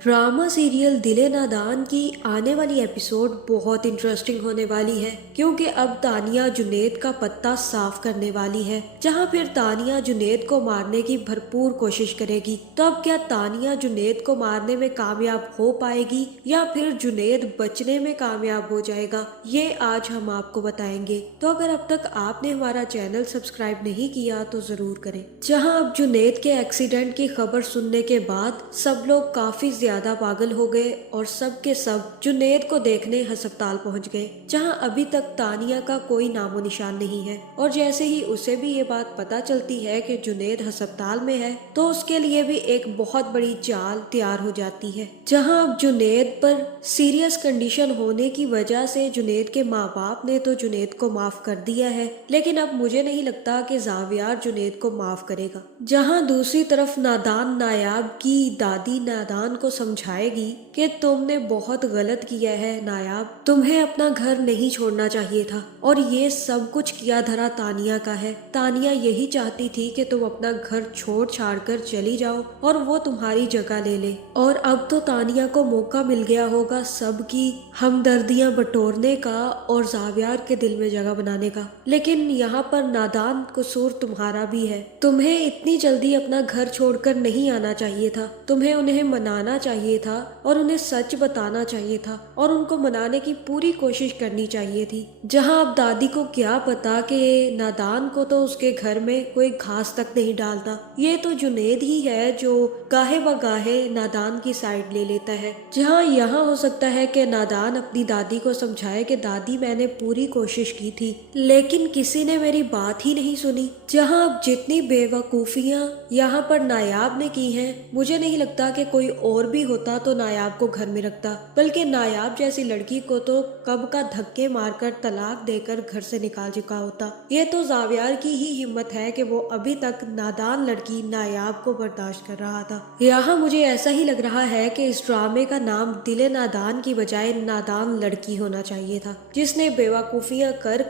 Drama serial दिले नादान की आने वाली एपिसोड बहुत इंटरेस्टिंग होने वाली है, क्योंकि अब तानिया जुनैद का पत्ता साफ करने वाली है। जहां फिर तानिया जुनैद को मारने की भरपूर कोशिश करेगी। तो अब क्या तानिया जुनैद को मारने में कामयाब हो पाएगी या फिर जुनैद बचने में कामयाब हो जाएगा, ये आज हम आपको बताएंगे। तो अगर अब तक आपने हमारा चैनल सब्सक्राइब नहीं किया तो जरूर करें। जहां अब जुनैद के एक्सीडेंट की खबर सुनने के बाद सब लोग काफी ज्यादा पागल हो गए और सब के सब जुनैद को देखने अस्पताल पहुंच गए, जहां अभी तक तानिया का कोई नामो निशान नहीं है। और जैसे ही उसे भी ये बात पता चलती है कि जुनैद अस्पताल में है, तो उसके लिए भी एक बहुत बड़ी चाल तैयार हो जाती है। जहां अब जुनैद पर सीरियस कंडीशन होने की वजह से जुनैद के माँ बाप ने तो जुनैद को माफ कर दिया है, लेकिन अब मुझे नहीं लगता कि जावियार जुनैद को माफ करेगा। जहां दूसरी तरफ नादान नायाब की दादी नादान को समझाएगी कि तुमने बहुत गलत किया है नायाब, तुम्हें अपना घर नहीं छोड़ना चाहिए था और ये सब कुछ किया धरा तानिया का है। तानिया यही चाहती थी कि तुम अपना घर छोड़ छाड़ कर चली जाओ और वो तुम्हारी जगह ले ले। और अब तो तानिया को मौका मिल गया होगा सबकी हमदर्दियां बटोरने का और जावियार के दिल में जगह बनाने का। लेकिन यहाँ पर नादान कसूर तुम्हारा भी है। तुम्हें इतनी जल्दी अपना घर छोड़कर नहीं आना चाहिए था। तुम्हें उन्हें मनाना चाहिए था और उन्हें सच बताना चाहिए था और उनको मनाने की पूरी कोशिश करनी चाहिए थी। जहां अब दादी को क्या पता कि नादान को तो उसके घर में कोई घास तक नहीं डालता। ये तो जुनैद ही है जो गाहे बगाहे नादान की साइड ले लेता है। जहां यहाँ हो सकता है कि नादान अपनी दादी को समझाए कि दादी मैंने पूरी कोशिश की थी लेकिन किसी ने मेरी बात ही नहीं सुनी। जहां अब जितनी बेवकूफियां यहाँ पर नायाब ने की हैं, मुझे नहीं लगता कि कोई और भी होता तो नायाब को घर में रखता, बल्कि नायाब जैसी लड़की को तो कब का धक्के मारकर तलाक देकर घर से निकाल चुका होता। ये तो जावियार की ही हिम्मत है कि वो अभी तक नादान लड़की नायाब को बर्दाश्त कर रहा था। यहाँ मुझे ऐसा ही लग रहा है कि इस ड्रामे का नाम दिले नादान की बजाय नादान लड़की होना चाहिए था, जिसने बेवकूफियां कर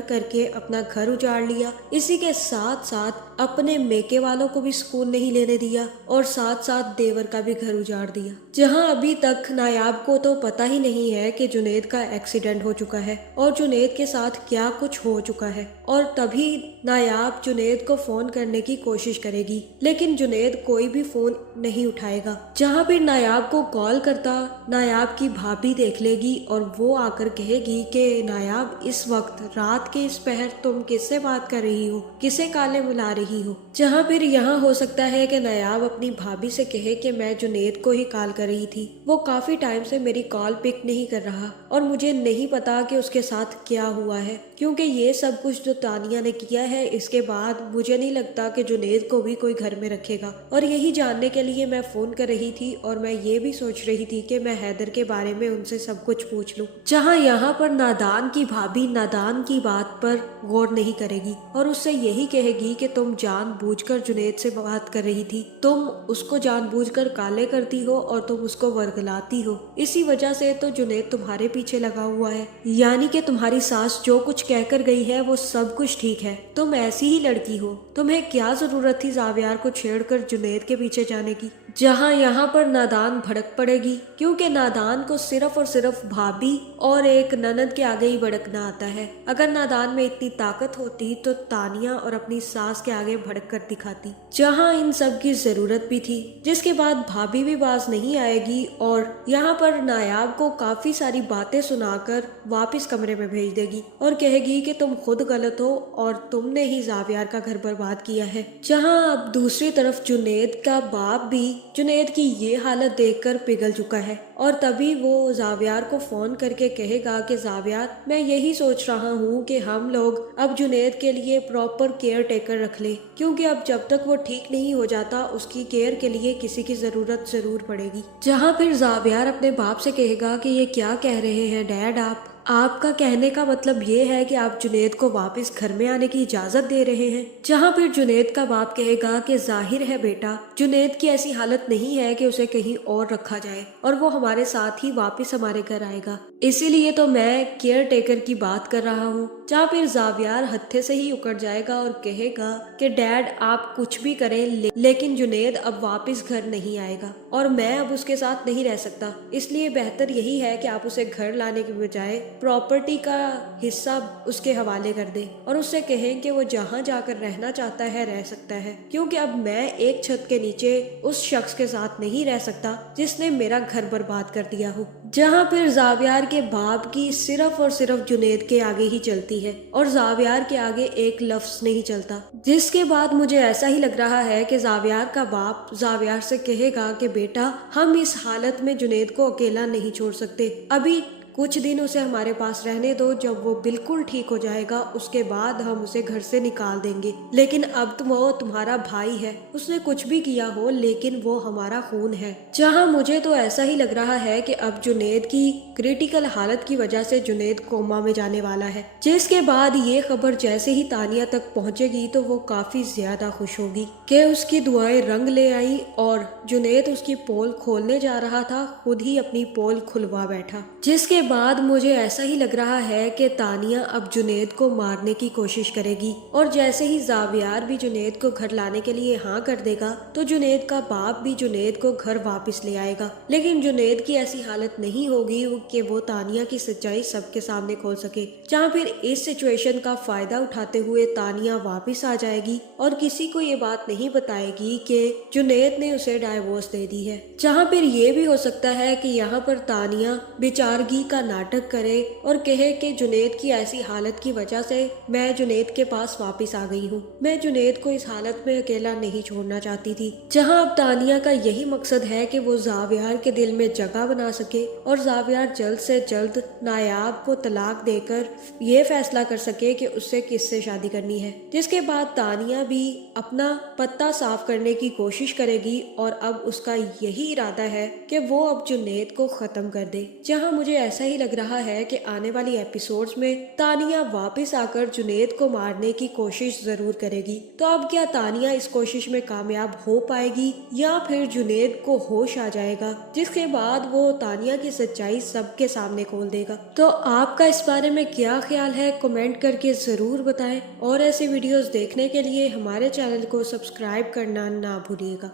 करके अपना घर उजाड़ लिया। इसी के साथ साथ अपने मेके वालों को भी सुकून नहीं लेने दिया और साथ साथ देवर का भी घर उजाड़ दिया। जहां अभी तक नायाब को तो पता ही नहीं है कि जुनैद का एक्सीडेंट हो चुका है और जुनैद के साथ क्या कुछ हो चुका है। और तभी नायाब जुनैद को फोन करने की कोशिश करेगी, लेकिन जुनैद कोई भी फोन नहीं उठाएगा। जहां फिर नायाब को कॉल करता नायाब की भाभी देख लेगी और वो आकर कहेगी कि नायाब इस वक्त रात के इस पहर तुम किससे बात कर रही हो, किसे काले बुला रही हो। जहां फिर यहाँ हो सकता है कि नायाब अपनी भाभी से कहे कि मैं जुनैद को ही कॉल कर रही थी, वो काफी टाइम से मेरी कॉल पिक नहीं कर रहा और मुझे नहीं पता कि उसके साथ क्या हुआ है, क्योंकि ये सब कुछ जो तानिया ने किया है इसके बाद मुझे नहीं लगता कि जुनैद को भी कोई घर में रखेगा। और यही जानने के लिए मैं फोन कर रही थी और मैं ये भी सोच रही थी कि मैं हैदर के बारे में उनसे सब कुछ पूछ लूं। जहां यहाँ पर नादान की भाभी नादान की बात पर गौर नहीं करेगी और उससे यही कहेगी कि तुम जानबूझकर जुनैद से बात कर रही थी, तुम उसको जानबूझकर काले करती हो और तुम उसको वर्गलाती हो, इसी वजह से तो जुनैद तुम्हारे पीछे लगा हुआ है। यानी कि तुम्हारी सास जो कुछ कहकर गई है वो सब कुछ ठीक है, तुम ऐसी ही लड़की हो, तुम्हें क्या जरूरत थी जावियार को छेड़कर जुनैद के पीछे जाने की। जहां यहाँ पर नादान भड़क पड़ेगी, क्योंकि नादान को सिर्फ और सिर्फ भाभी और एक ननद के आगे ही भड़कना आता है। अगर नादान में इतनी ताकत होती तो तानिया और अपनी सास के आगे भड़क कर दिखाती। जहां इन सब की जरूरत भी थी, जिसके बाद भाभी भी बाज नहीं आएगी और यहाँ पर नायाब को काफी सारी बातें सुनाकर वापस कमरे में भेज देगी और कहेगी कि तुम खुद गलत हो और तुमने ही जावियार का घर बर्बाद किया है। जहां अब दूसरी तरफ जुनैद का बाप भी जुनैद की ये हालत देखकर पिघल चुका है और तभी वो जावियार को फोन करके कहेगा कि जावियार मैं यही सोच रहा हूँ कि हम लोग अब जुनैद के लिए प्रॉपर केयर टेकर रख ले, क्योंकि अब जब तक वो ठीक नहीं हो जाता उसकी केयर के लिए किसी की जरूरत जरूर पड़ेगी। जहाँ फिर जावियार अपने बाप से कहेगा कि ये क्या कह रहे हैं डैड, आपका कहने का मतलब ये है कि आप जुनैद को वापस घर में आने की इजाजत दे रहे हैं। जहां फिर जुनैद का बाप कहेगा कि जाहिर है बेटा, जुनैद की ऐसी हालत नहीं है कि उसे कहीं और रखा जाए और वो हमारे साथ ही वापस हमारे घर आएगा। इसी लिए तो मैं केयर टेकर की बात कर रहा हूँ। जहाँ फिर जावियार हत्थे से ही उकड़ जाएगा और कहेगा कि डैड आप कुछ भी करें लेकिन जुनेद अब वापस घर नहीं आएगा और मैं अब उसके साथ नहीं रह सकता, इसलिए बेहतर यही है कि आप उसे घर लाने के बजाय प्रॉपर्टी का हिस्सा उसके हवाले कर दें और उससे कहें कि वो जहाँ जाकर रहना चाहता है रह सकता है, क्योंकि अब मैं एक छत के नीचे उस शख्स के साथ नहीं रह सकता जिसने मेरा घर बर्बाद कर दिया हो। जहाँ फिर जावियार के बाप की सिर्फ और सिर्फ जुनेद के आगे ही चलती है और जावियार के आगे एक लफ्ज नहीं चलता, जिसके बाद मुझे ऐसा ही लग रहा है कि जावियार का बाप जावियार से कहेगा कि बेटा हम इस हालत में जुनेद को अकेला नहीं छोड़ सकते, अभी कुछ दिन उसे हमारे पास रहने दो, जब वो बिल्कुल ठीक हो जाएगा उसके बाद हम उसे घर से निकाल देंगे, लेकिन अब वो तुम्हारा भाई है, उसने कुछ भी किया हो लेकिन वो हमारा खून है। जहाँ मुझे तो ऐसा ही लग रहा है कि अब जुनेद की क्रिटिकल हालत की वजह से जुनेद कोमा में जाने वाला है, जिसके बाद ये खबर जैसे ही तानिया तक पहुंचेगी तो वो काफी ज्यादा खुश होगी कि उसकी दुआएं रंग ले आई और जुनेद उसकी पोल खोलने जा रहा था, खुद ही अपनी पोल खुलवा बैठा। जिसके बाद मुझे ऐसा ही लग रहा है कि तानिया अब जुनेद को मारने की कोशिश करेगी और जैसे ही जावियार भी जुनेद को घर लाने के लिए हाँ कर देगा तो जुनेद का बाप भी जुनेद को घर वापस ले आएगा, लेकिन जुनेद की ऐसी हालत नहीं होगी कि वो तानिया की सच्चाई सबके सामने खोल सके। जहाँ फिर इस सिचुएशन का फायदा उठाते हुए तानिया वापस आ जाएगी और किसी को ये बात नहीं बताएगी कि जुनेद ने उसे डाइवोर्स दे दी है। जहाँ फिर ये भी हो सकता है कि यहाँ पर तानिया बेचारगी का नाटक करे और कहे कि जुनेद की ऐसी हालत की वजह से मैं जुनेद के पास वापस आ गई हूँ, मैं जुनेद को इस हालत में अकेला नहीं छोड़ना चाहती थी। जहाँ अब तानिया का यही मकसद है कि वो जावियार के दिल में जगह बना सके और जावियार जल्द से जल्द नायाब को तलाक देकर ये फैसला कर सके कि उससे किससे शादी करनी है, जिसके बाद तानिया भी अपना पत्ता साफ करने की कोशिश करेगी और अब उसका यही इरादा है कि वो अब जुनेद को खत्म कर दे। जहाँ मुझे ऐसा ही लग रहा है कि आने वाली एपिसोड्स में तानिया वापस आकर जुनेद को मारने की कोशिश जरूर करेगी। तो अब क्या तानिया इस कोशिश में कामयाब हो पाएगी या फिर जुनेद को होश आ जाएगा, जिसके बाद वो तानिया की सच्चाई सबके सामने खोल देगा। तो आपका इस बारे में क्या ख्याल है, कमेंट करके जरूर बताएं और ऐसे वीडियोस देखने के लिए हमारे चैनल को सब्सक्राइब करना ना भूलिएगा।